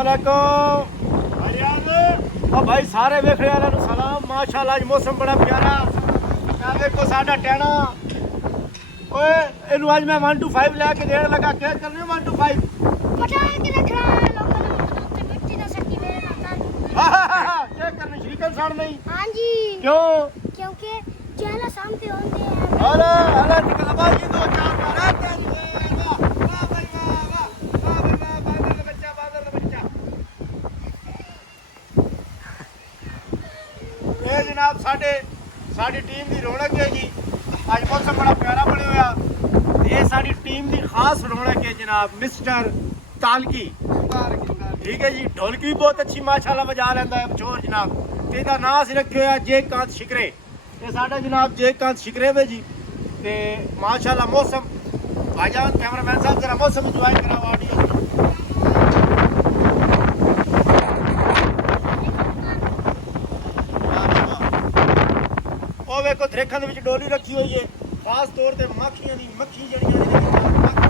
वालेकुम ओ भाई सारे वेखने वालों को सलाम। माशाल्लाह आज मौसम बड़ा प्यारा। मैं देखो साडा टहना ओए इनु आज मैं 1 to 5 लेके देने लगा। क्या करने 1 to 5 पटा के रखना है लोगों ने मिट्टी ना सकी मेरे नाल। क्या करने श्रीकन साड़ नहीं? हां जी क्यों? क्योंकि जेला सामने होंदे हैं। अरे अरे निकल बाजी दो चार बार आते हैं। वाह वाह भाई वाह वाह वाह वाह बादल का बच्चा ये जनाब साडी टीम की रौनक है जी। आज मौसम बड़ा प्यारा बने हुआ। ये साडी टीम की खास रौनक है जनाब मिस्टर तालकी। ठीक है जी। ढोलकी भी बहुत अच्छी माशाल्लाह बजा लेंदा है छोर जनाब। ते इहदा नाम असीं रखिया जयकांत शिकरे। ये साडा जनाब जयकांत शिकरे वे जी। ते माशाल्लाह मौसम भाईजान कैमरामैन साहब जरा मौसम इंजॉय कराओ ऑडियंस। ਉਹ ਵੇਖੋ ਦਰਖਤਾਂ ਦੇ ਵਿੱਚ ਡੋਲੀ ਰੱਖੀ ਹੋਈ ਹੈ ਖਾਸ ਤੌਰ ਤੇ ਮੱਖੀਆਂ ਦੀ ਮੱਖੀ ਜਿਹੜੀਆਂ ਨੇ